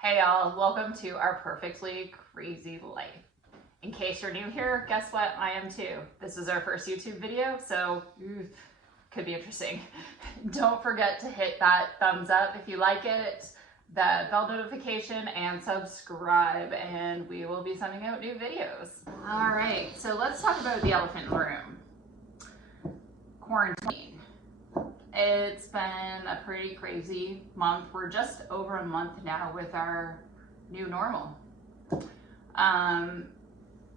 Hey y'all, welcome to our perfectly crazy life. In case you're new here, guess what? I am too. This is our first YouTube video, so could be interesting. Don't forget to hit that thumbs up if you like it, the bell notification, and subscribe, and we will be sending out new videos. All right, so let's talk about the elephant in the room. Quarantine. It's been a pretty crazy month. We're just over a month now with our new normal.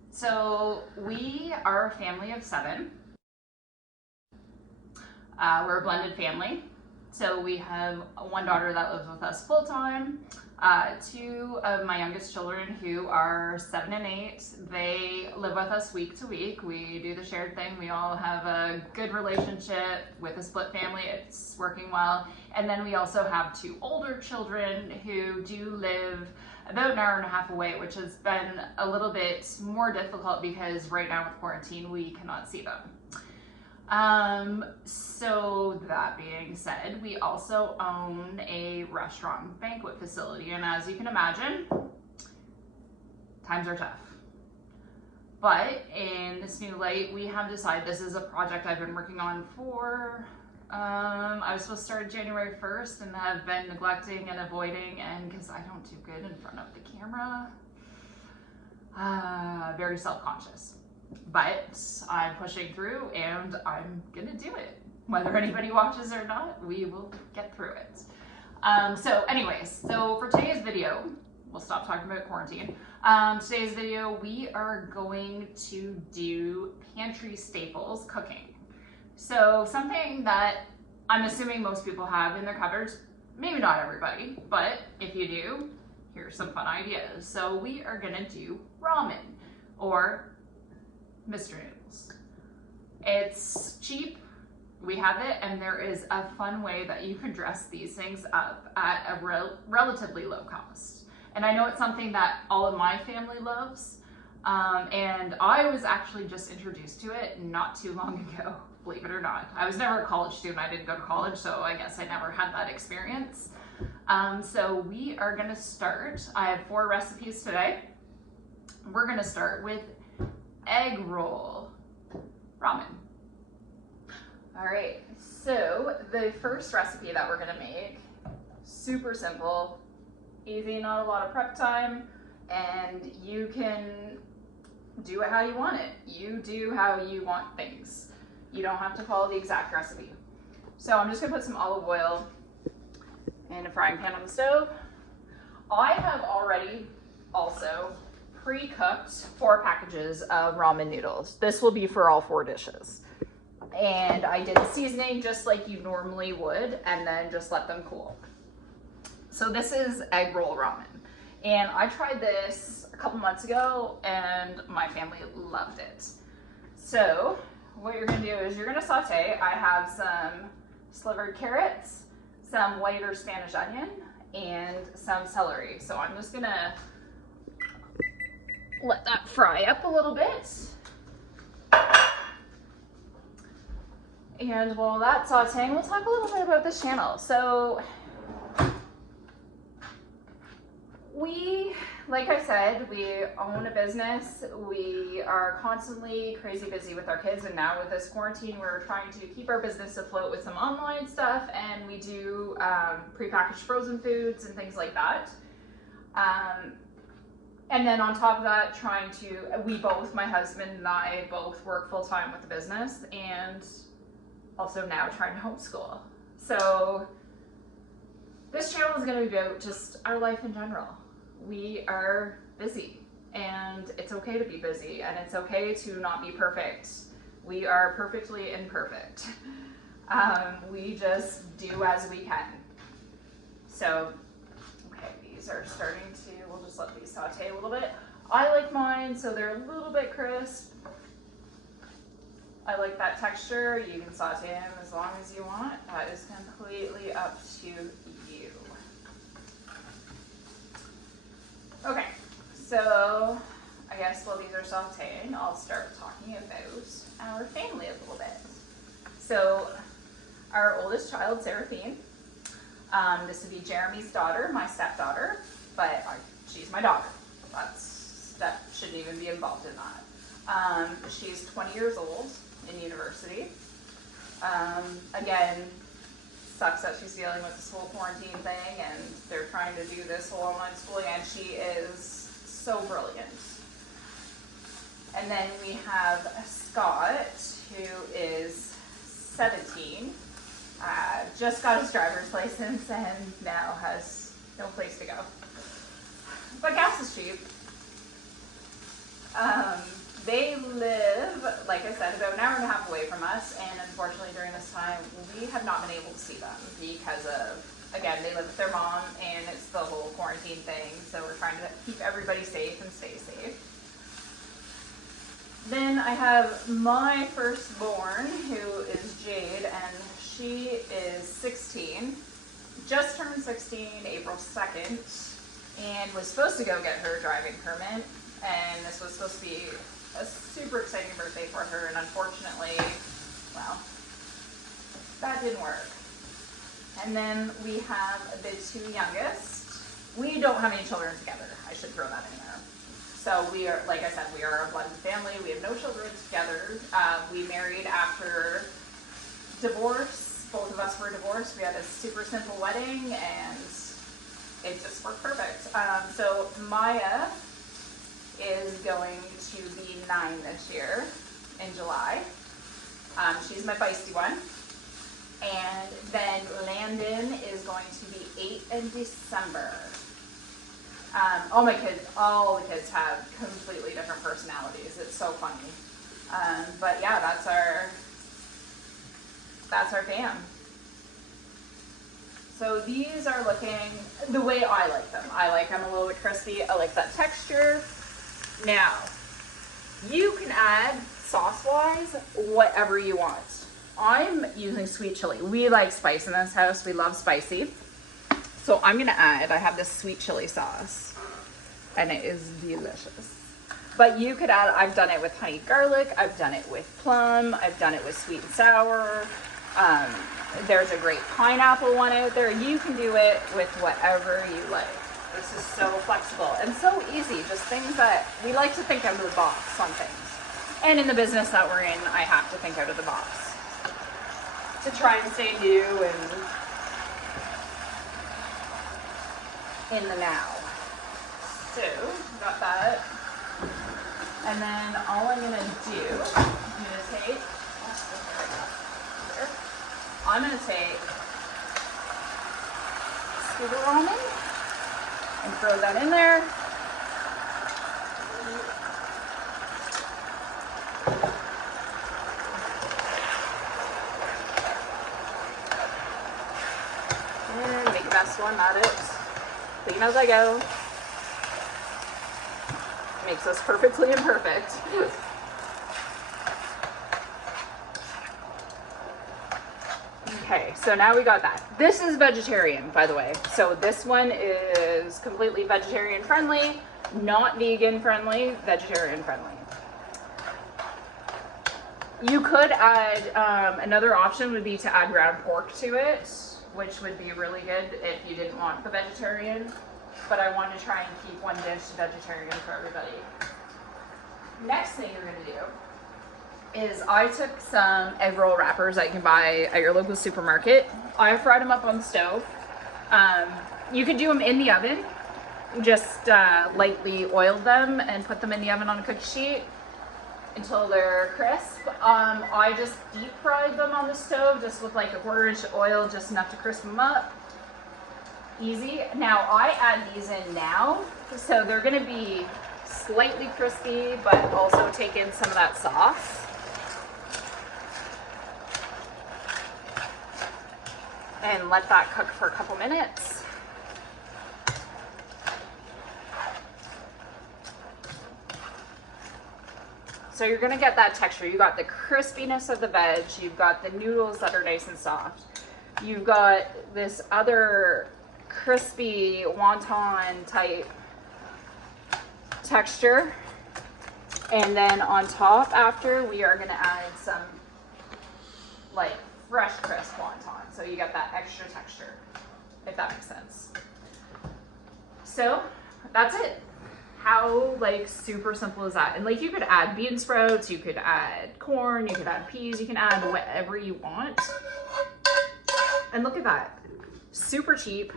So we are a family of 7. We're a blended family. So we have one daughter that lives with us full time, 2 of my youngest children who are 7 and 8. They live with us week to week. We do the shared thing. We all have a good relationship with a split family. It's working well. And then we also have 2 older children who do live about an hour and a half away, which has been a little bit more difficult because right now with quarantine, we cannot see them. So that being said, we also own a restaurant banquet facility, and as you can imagine, times are tough. But in this new light, we have decided this is a project I've been working on for, I was supposed to start January 1st and have been neglecting and avoiding, and because I don't do good in front of the camera, very self-conscious. But I'm pushing through and I'm gonna do it. Whether anybody watches or not, we will get through it. So anyways, so for today's video, we'll stop talking about quarantine. Today's video, we are going to do pantry staples cooking. So something that I'm assuming most people have in their cupboards, maybe not everybody, but if you do, here's some fun ideas. So we are gonna do ramen, or Mr. Noodles. It's cheap, we have it, and there is a fun way that you can dress these things up at a relatively low cost. And I know it's something that all of my family loves, and I was actually just introduced to it not too long ago, believe it or not. I was never a college student, I didn't go to college, so I guess I never had that experience. So we are gonna start. I have 4 recipes today. We're gonna start with egg roll ramen. All right, so the first recipe that we're gonna make, super simple, easy, not a lot of prep time, and you can do it how you want it. You do how you want things. You don't have to follow the exact recipe. So I'm just gonna put some olive oil in a frying pan on the stove. I have already also pre-cooked 4 packages of ramen noodles. This will be for all 4 dishes. And I did the seasoning just like you normally would, and then just let them cool. So this is egg roll ramen. And I tried this a couple months ago and my family loved it. So what you're gonna do is you're gonna saute. I have some slivered carrots, some white or Spanish onion, and some celery. So I'm just gonna let that fry up a little bit. And while that's sauteing, we'll talk a little bit about this channel. So we, like I said, we own a business. We are constantly crazy busy with our kids, and now with this quarantine, we're trying to keep our business afloat with some online stuff, and we do prepackaged frozen foods and things like that. And then on top of that, we both, my husband and I, both work full time with the business, and also now trying to homeschool. So this channel is gonna be about just our life in general. We are busy, and it's okay to be busy, and it's okay to not be perfect. We are perfectly imperfect. We just do as we can. So, okay, these are starting to, we'll just let these saute a little bit. I like mine so they're a little bit crisp. I like that texture. You can saute them as long as you want. That is completely up to you. Okay, so I guess while these are sauteing, I'll start talking about our family a little bit. So our oldest child, Seraphine, this would be Jeremy's daughter, my stepdaughter. but she's my daughter. That shouldn't even be involved in that. She's 20 years old in university. Again, sucks that she's dealing with this whole quarantine thing and they're trying to do this whole online schooling, and she is so brilliant. And then we have Scott, who is 17, just got his driver's license and now has no place to go. But gas is cheap. They live, like I said, about an hour and a half away from us, and unfortunately during this time we have not been able to see them because of, again, they live with their mom and it's the whole quarantine thing, so we're trying to keep everybody safe and stay safe. Then I have my firstborn, who is Jade, and she is 16, just turned 16 April 2nd, and was supposed to go get her driving permit, and this was supposed to be a super exciting birthday for her, and unfortunately, well, that didn't work. And then we have the two youngest. We don't have any children together. I should throw that in there. So we are, like I said, we are a blended family. We have no children together. We married after divorce. Both of us were divorced. We had a super simple wedding, and it just worked perfect. So Maya is going to be 9 this year in July. She's my feisty one. And then Landon is going to be 8 in December. All the kids have completely different personalities. It's so funny. But yeah, that's our fam. So these are looking the way I like them. I like them a little bit crispy. I like that texture. Now, you can add sauce-wise whatever you want. I'm using sweet chili. We like spice in this house. We love spicy. So I'm gonna add, I have this sweet chili sauce, and it is delicious. But you could add, I've done it with honey garlic, I've done it with plum, I've done it with sweet and sour. There's a great pineapple one out there. You can do it with whatever you like. This is so flexible and so easy. Just things that we like to think out of the box on things. And in the business that we're in, I have to think out of the box to try and stay new and in the now. So, got that. And then all I'm gonna do, I'm gonna take scuba ramen and throw that in there. And make the best one at it. Clean as I go. Makes us perfectly imperfect. Okay, so now we got that. This is vegetarian, by the way. So this one is completely vegetarian friendly, not vegan friendly, vegetarian friendly. You could add, another option would be to add ground pork to it, which would be really good if you didn't want the vegetarian. But I want to try and keep one dish vegetarian for everybody. Next thing you're going to do is I took some egg roll wrappers that you can buy at your local supermarket. I fried them up on the stove. You could do them in the oven. Just lightly oiled them and put them in the oven on a cookie sheet until they're crisp. I just deep fried them on the stove, just with like a 1/4 inch of oil, just enough to crisp them up. Easy. Now I add these in now, so they're gonna be slightly crispy, but also take in some of that sauce. And let that cook for a couple minutes. So you're gonna get that texture. You got the crispiness of the veg, you've got the noodles that are nice and soft. You've got this other crispy wonton type texture. And then on top after, we are gonna add some like fresh crisp wonton. So you get that extra texture, if that makes sense. So So that's it. How like super simple is that? And like you could add bean sprouts, you could add corn, you could add peas, you can add whatever you want. And look at that. Super cheap,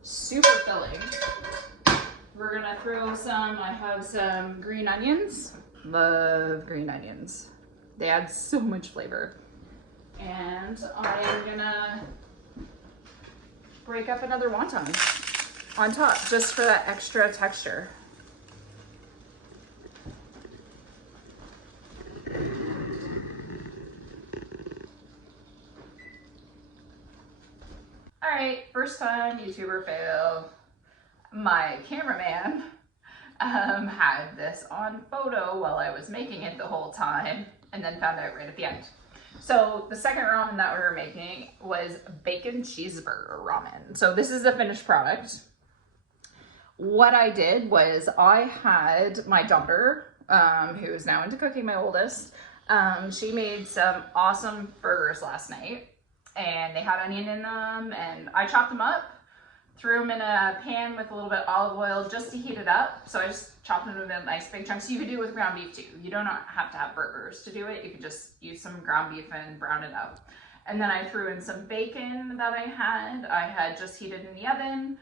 super filling. We're gonna throw some, I have some green onions. Love green onions. They add so much flavor. And I am gonna break up another wonton on top just for that extra texture. All right, first time YouTuber fail. My cameraman had this on photo while I was making it the whole time and then found out right at the end. So the second ramen that we were making was bacon cheeseburger ramen. So this is the finished product. What I did was I had my daughter, who is now into cooking, my oldest, she made some awesome burgers last night and they had onion in them and I chopped them up, threw them in a pan with a little bit of olive oil just to heat it up. So I just chopped them in nice big chunks. You could do it with ground beef too. You don't have to have burgers to do it. You could just use some ground beef and brown it up. And then I threw in some bacon that I had just heated in the oven,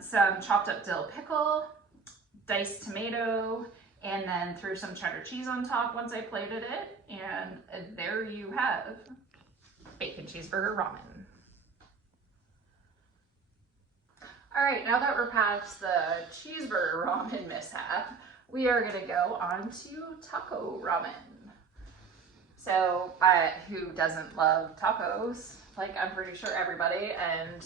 some chopped up dill pickle, diced tomato, and then threw some cheddar cheese on top once I plated it. And there you have bacon cheeseburger ramen. All right, now that we're past the cheeseburger ramen mishap, we are gonna go on to taco ramen. So, who doesn't love tacos? Like, I'm pretty sure everybody, and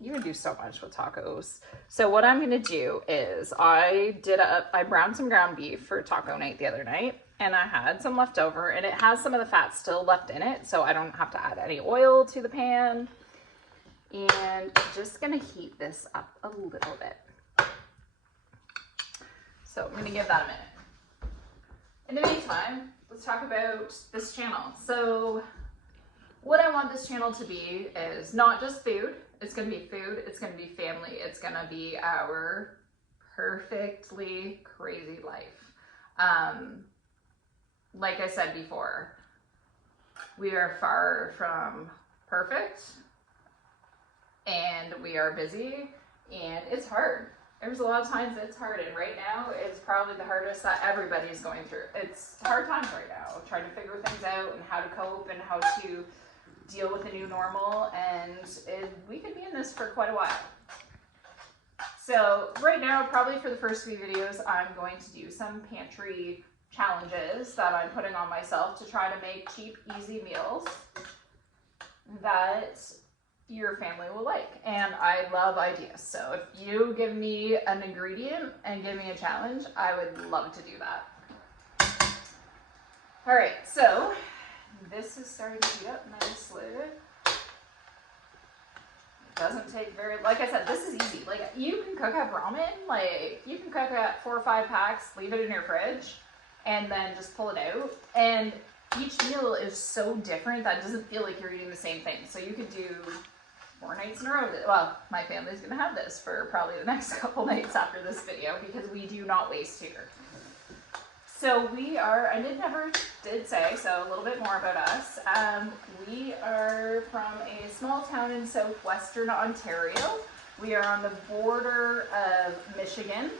you can do so much with tacos. So what I'm gonna do is I browned some ground beef for taco night the other night, and I had some left over, and it has some of the fat still left in it, so I don't have to add any oil to the pan. And just gonna heat this up a little bit. So I'm gonna give that a minute. In the meantime, let's talk about this channel. So what I want this channel to be is not just food. It's gonna be food, it's gonna be family, it's gonna be our perfectly crazy life. Like I said before, we are far from perfect, and we are busy, and it's hard. There's a lot of times it's hard, and right now it's probably the hardest that everybody's going through. It's hard times right now, trying to figure things out and how to cope and how to deal with the new normal, and we could be in this for quite a while. So right now, probably for the first few videos, I'm going to do some pantry challenges that I'm putting on myself to try to make cheap, easy meals that your family will like. And I love ideas. So if you give me an ingredient and give me a challenge, I would love to do that. All right, so this is starting to heat up nicely. It doesn't take very, like I said, this is easy. Like, you can cook up ramen, like you can cook up 4 or 5 packs, leave it in your fridge, and then just pull it out. And each meal is so different that it doesn't feel like you're eating the same thing. So you could do 4 nights in a row. Well, my family's gonna have this for probably the next couple nights after this video because we do not waste here. So we are, I did say, so a little bit more about us. We are from a small town in southwestern Ontario. We are on the border of Michigan.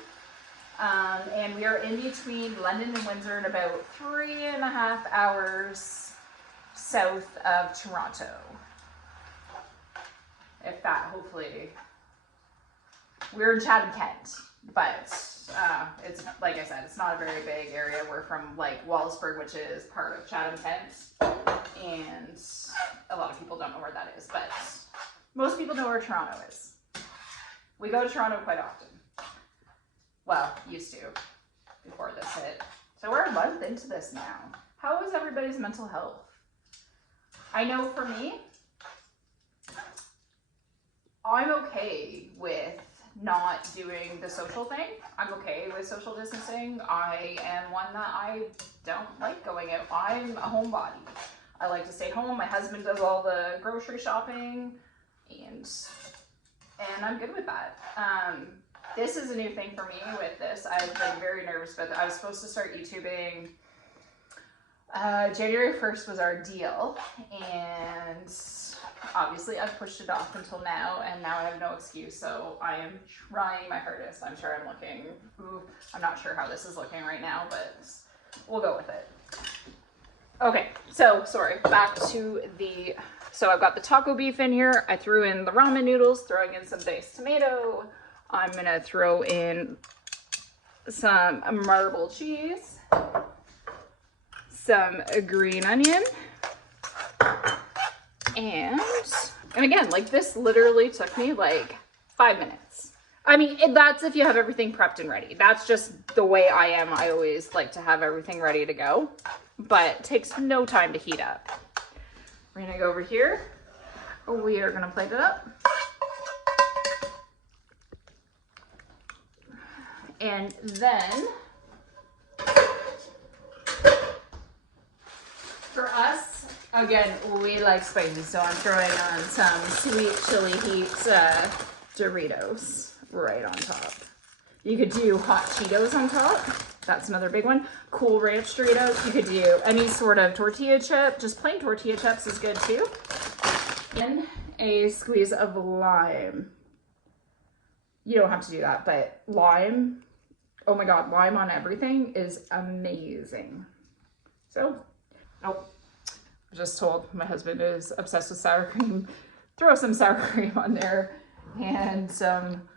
And we are in between London and Windsor and about 3.5 hours south of Toronto. If that, hopefully. We're in Chatham, Kent, but it's, like I said, it's not a very big area. We're from like Wallaceburg, which is part of Chatham, Kent, and a lot of people don't know where that is, but most people know where Toronto is. We go to Toronto quite often. Well, used to, before this hit. So we're a month into this now. How is everybody's mental health? I know for me, I'm okay with not doing the social thing. I'm okay with social distancing. I am one that I don't like going out. I'm a homebody. I like to stay home. My husband does all the grocery shopping, and I'm good with that. This is a new thing for me with this. I've been very nervous about it. I was supposed to start YouTubing. January 1st was our deal, and obviously I've pushed it off until now, and now I have no excuse, so I am trying my hardest. I'm sure I'm looking, I'm not sure how this is looking right now, but we'll go with it. Okay, so sorry, back to the, so I've got the taco beef in here. I threw in the ramen noodles, throwing in some diced tomato. I'm gonna throw in some marble cheese, some green onion, and again, like this literally took me like 5 minutes. I mean, that's if you have everything prepped and ready. That's just the way I am. I always like to have everything ready to go, but it takes no time to heat up. We're gonna go over here. We are gonna plate it up. And then for us, again, we like spicy, so I'm throwing on some sweet chili heat Doritos right on top. You could do hot Cheetos on top. That's another big one. Cool Ranch Doritos. You could do any sort of tortilla chip. Just plain tortilla chips is good too. And a squeeze of lime. You don't have to do that, but lime, oh my God, lime on everything is amazing. So, oh, I just told my husband is obsessed with sour cream. Throw some sour cream on there and some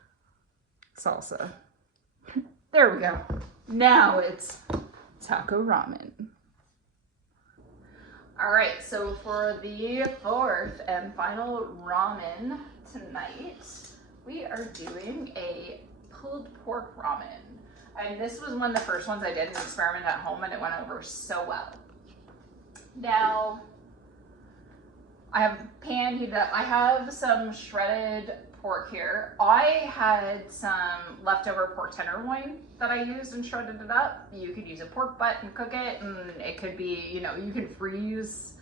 salsa. There we go. Now it's taco ramen. All right, so for the fourth and final ramen tonight, we are doing a pulled pork ramen. And this was one of the first ones I did an experiment at home, and it went over so well. Now, I have a pan heated up. I have some shredded pork here. I had some leftover pork tenderloin that I used and shredded it up. You could use a pork butt and cook it, and it could be, you know, you could freeze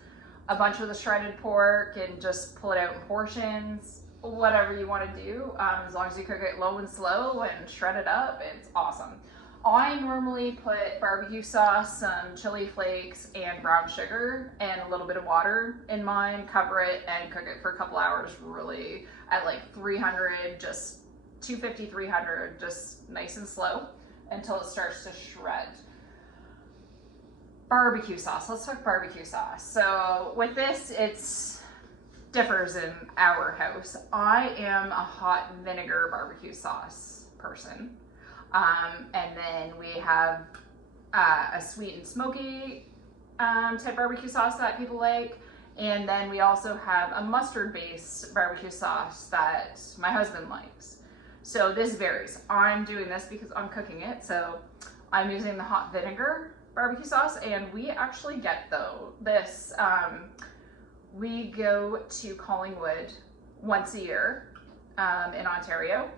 a bunch of the shredded pork and just pull it out in portions, whatever you want to do. As long as you cook it low and slow and shred it up, it's awesome. I normally put barbecue sauce, some chili flakes, and brown sugar, and a little bit of water in mine, cover it, and cook it for a couple hours, really at like 300, just 250, 300, just nice and slow until it starts to shred. Barbecue sauce, let's talk barbecue sauce. So with this, it's differs in our house. I am a hot vinegar barbecue sauce person. And then we have a sweet and smoky type barbecue sauce that people like. And then we also have a mustard-based barbecue sauce that my husband likes. So this varies. I'm doing this because I'm cooking it. So I'm using the hot vinegar barbecue sauce, and we actually get this. We go to Collingwood once a year in Ontario.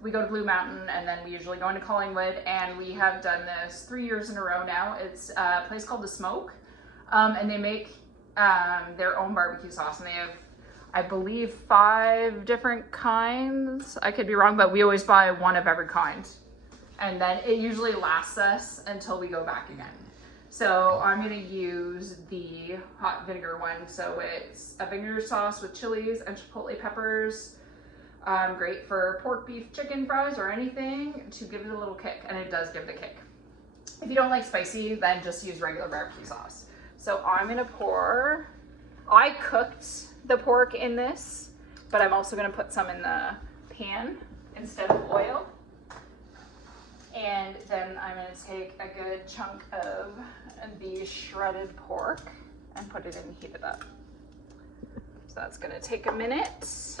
We go to Blue Mountain, and then we usually go into Collingwood, and we have done this 3 years in a row now. It's a place called The Smoke, and they make their own barbecue sauce, and they have, I believe, 5 different kinds. I could be wrong, but we always buy one of every kind, and then it usually lasts us until we go back again. So I'm gonna use the hot vinegar one. So it's a vinegar sauce with chilies and chipotle peppers. Great for pork, beef, chicken, fries, or anything to give it a little kick, and it does give the kick. If you don't like spicy, then just use regular barbecue sauce. So I'm gonna pour, I cooked the pork in this, but I'm also gonna put some in the pan instead of oil. And then I'm gonna take a good chunk of the shredded pork and put it in, heat it up. So that's gonna take a minute.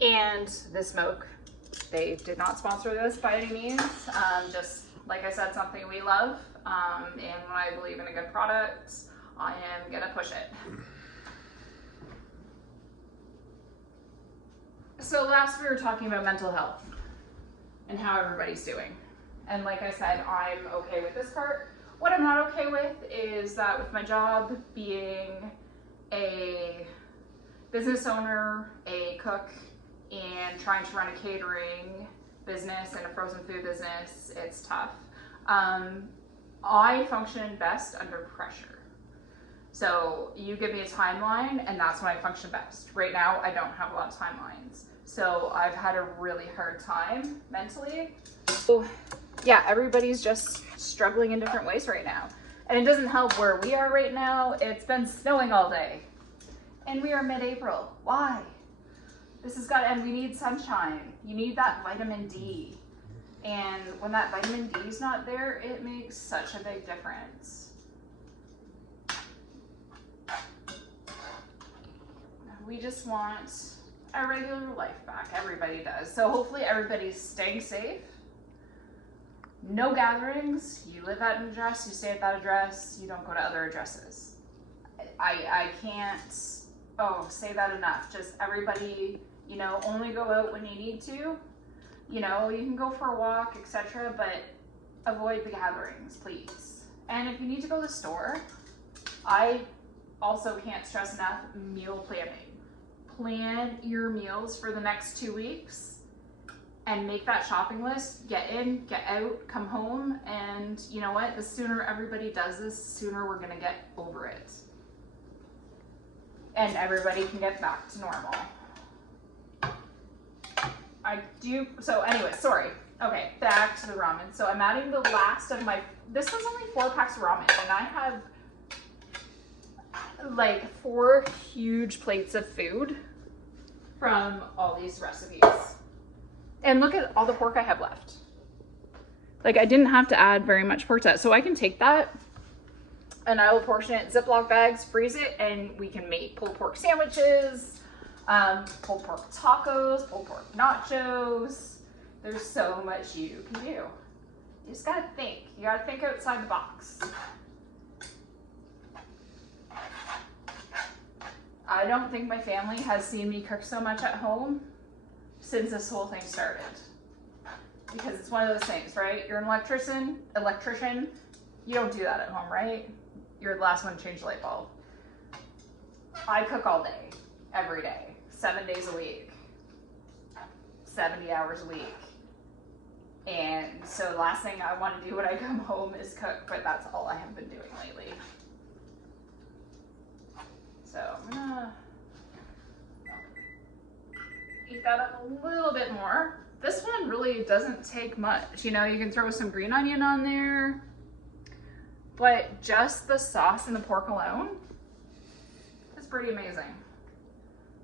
And The Smoke, they did not sponsor this by any means. Just like I said, something we love. And when I believe in a good product, I am gonna push it. So last we were talking about mental health and how everybody's doing. And like I said, I'm okay with this part. What I'm not okay with is that with my job being a business owner, a cook, and trying to run a catering business and a frozen food business, it's tough. I function best under pressure. So you give me a timeline and that's when I function best. Right now, I don't have a lot of timelines. So I've had a really hard time mentally. So yeah, everybody's just struggling in different ways right now. And it doesn't help where we are right now. It's been snowing all day. And we are mid-April. Why? This has got to end. We need sunshine. You need that vitamin D. And when that vitamin D is not there, it makes such a big difference. We just want a regular life back. Everybody does. So hopefully everybody's staying safe. No gatherings. You live at an address, you stay at that address, you don't go to other addresses. I can't say that enough. Just everybody, you know, only go out when you need to. You know, you can go for a walk, etc., but avoid the gatherings, please. And if you need to go to the store, I also can't stress enough meal planning. Plan your meals for the next 2 weeks and make that shopping list. Get in, get out, come home, and you know what? The sooner everybody does this, the sooner we're gonna get over it. And everybody can get back to normal. So anyway, sorry. Okay, back to the ramen. So I'm adding the last of my, this was only 4 packs of ramen, and I have like 4 huge plates of food from all these recipes. And look at all the pork I have left. Like, I didn't have to add very much pork to that. So I can take that and I will portion it in Ziploc bags, freeze it, and we can make pulled pork sandwiches, pulled pork tacos, pulled pork nachos. There's so much you can do. You just gotta think. You gotta think outside the box. I don't think my family has seen me cook so much at home since this whole thing started. Because it's one of those things, right? You're an electrician, you don't do that at home, right? You're the last one to change the light bulb. I cook all day, every day, 7 days a week, 70 hours a week. And so the last thing I want to do when I come home is cook, but that's all I have been doing lately. So I'm gonna eat that up a little bit more. This one really doesn't take much. You know, you can throw some green onion on there, but just the sauce and the pork alone is pretty amazing.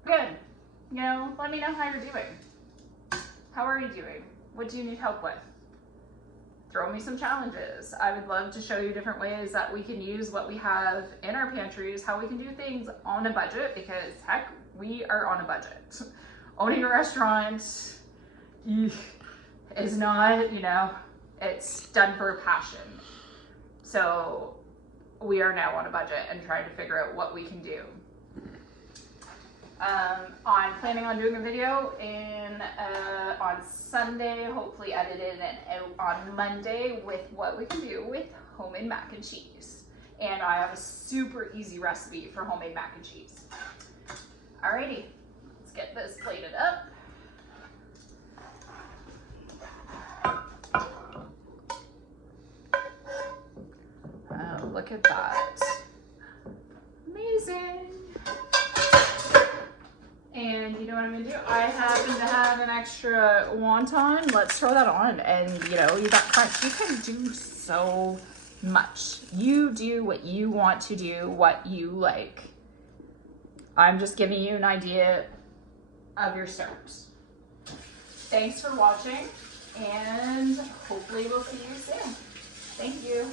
Good. You know, let me know how you're doing. How are you doing? What do you need help with? Throw me some challenges. I would love to show you different ways that we can use what we have in our pantries, how we can do things on a budget, because heck, we are on a budget. Owning a restaurant is not, you know, it's done for passion. So we are now on a budget and trying to figure out what we can do. I'm planning on doing a video on Sunday, hopefully edited and out on Monday with what we can do with homemade mac and cheese. And I have a super easy recipe for homemade mac and cheese. Alrighty, let's get this plated up. Oh, look at that. Amazing. And you know what I'm gonna do? I happen to have an extra wonton. Let's throw that on, and you know, you got crunch. You can do so much. You do what you want to do, what you like. I'm just giving you an idea of your start. Thanks for watching, and hopefully we'll see you soon. Thank you.